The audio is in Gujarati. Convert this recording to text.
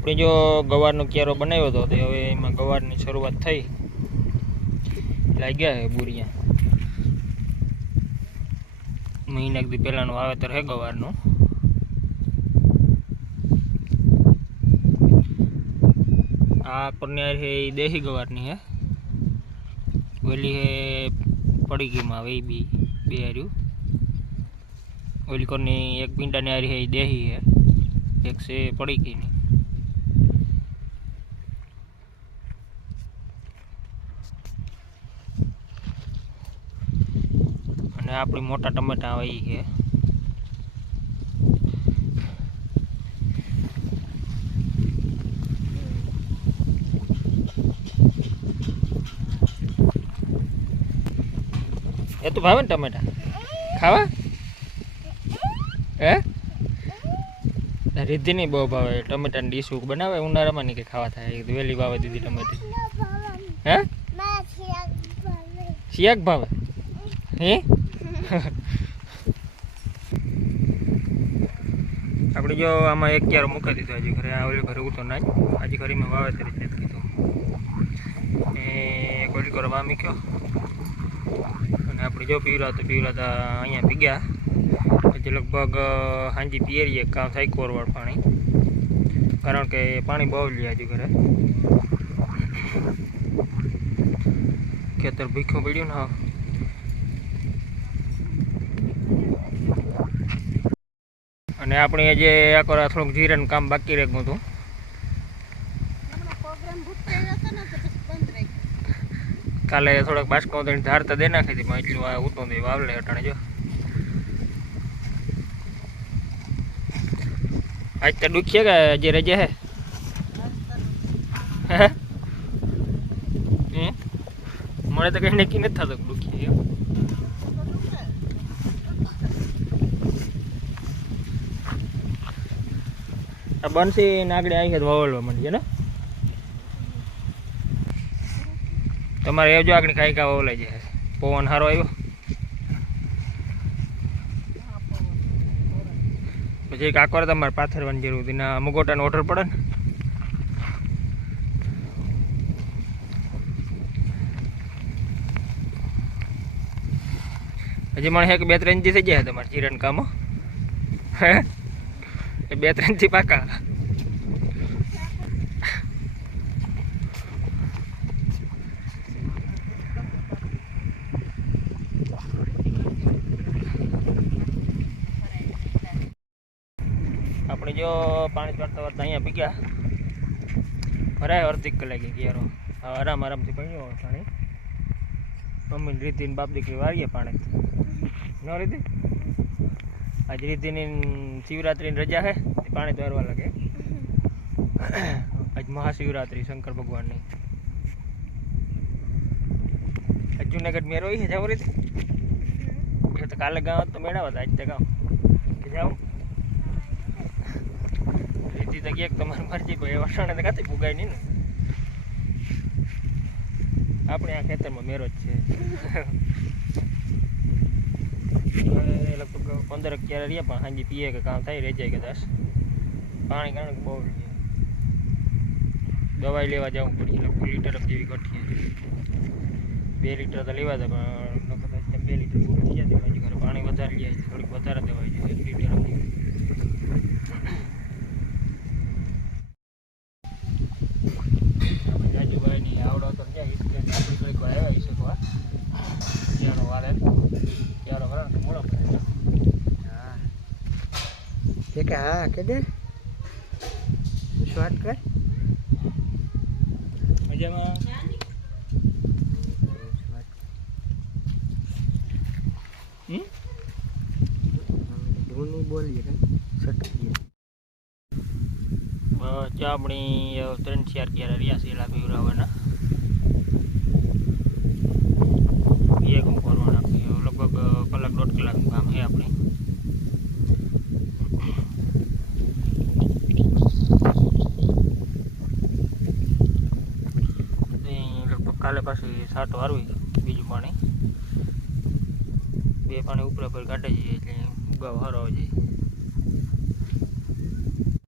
આપણે જો ગવારનો ક્યારો બનાવ્યો હતો તો હવે એમાં ગવારની શરૂઆત થઈ લાગ્યા હે બુરિયા મહિના દી પહેલાનું વાવેતર હે ગવારનું આ પરનેર હે દેશી ગવારની હે ઓલી હે પડીકીમાં આવે બી બે હાર્યું ઓલી કોની એક પિંડાની હારી હે દેશી હે એક છે પડીકીની અને આપણી મોટા ટમેટા આવે છે એ તો ભાવે ને ટમેટા ખાવા હે રીધિ નહીં બહુ ભાવે ટમેટાની ડીશ બનાવે ઉનાળામાં નહીં કે ખાવા થાય વેલી ભાવે દીધી ટમેટી હે શિયાક ભાવે હે આપણે જો આમાં એક ક્યારો મૂકી દીધો હજી ઘરે આ ઓલી ઘરે ઉતો ના હજી ઘરેમાં વાવેતર જ નથી કીધું એ કોલી કરો વા મૂક્યો અને આપણે જો પીવડા અહીંયા પીગ્યા હજી લગભગ હાંજી પિયરીએ કામ થાય કોરવાળ પાણી કારણ કે પાણી બહુ લે હજી ઘરે ખેતર ભીખું પડ્યું ને હા અને આપણે જે આ કરો થોડુંક જીરાનું કામ બાકી રહેતું હતું કાલે થોડોક બાસકો ધારતા દે નાખી હતી પણ એટલું આ ઉતો દે વાવલે અટાણે જો આજ તો દુખીએ કે જે રજે હે મને તો કઈ નક્કી નથી થતું દુખીએ આ બનસી નાગડે આવી છે વાવલવા માંડી ને તમારે એ જો આગળ કાંઈ કા વાવલાઈ જાય પવન સારો આવ્યો પછી કાંકર તમારે પાથરવાની જરૂર હતી ના મુગોટાનો ઓર્ડર પડે ને હજી મને એક 2-3 દી થઈ જાય તમારે જીરણ કામો હે 2-3 થી પાકા આપણે જો પાણી ચડતા વળતા અહીંયા પીગ્યા ભરાય અડધી કલાકે ક્યારો આરામથી પડ્યો પાણી મમ્મીની રીતિને બાપ દીકરી વાળીએ પાણી ન રીતિ આજ રીતિની શિવરાત્રિની રજા છે પાણી તો હરવા લાગે આજ મહાશિવરાત્રિ શંકર ભગવાનની આજ જુનાગઢ મેરો છે જાવ રીતિ એ તો કાલે ગામ તો મેળાવા હતા આજ તો ગામ જાઓ રીતિ તો ક્યાંક તમારી મરજી ભાઈ વસાણે તો કાંથી ભૂગાય નહીં ને આપણે આ ખેતરમાં મેરો જ છે લગભગ 15 ક્યારે રહ્યા પણ હાજી પીએ કે કામ થાય રહી જાય કદાચ પાણી કારણ કે બહુ દવાઈ લેવા જવું પડી લગભગ લીટર જેવી ઘટીએ 2 લીટર તો લેવા હતા પણ 2 લીટર પૂરું થઈ જતી હજી ઘરે પાણી વધારે લે થોડીક વધારે દેવાય છે 1 લીટર રાજુભાઈની આવડો તો જાય આવ્યા શકવા ત્યાંનો વાલે ત્યાંનો વરણ મોડો પડે હા કે હા કે દે શોર્ટ કર મજામાં ધૂની બોલીએ કે સટકી ચાપણી 3-4 ક્યારે રહ્યા છે એલા પીવરાવાના એક કરવાના લગભગ કલાક 1.5 કલાકનું કામ છે આપણે લગભગ કાલે પાછી સાટો હારવી બીજું પાણી 2 પાણી ઉપર કાઢે છે એટલે ઉગાવ સારો આવે છે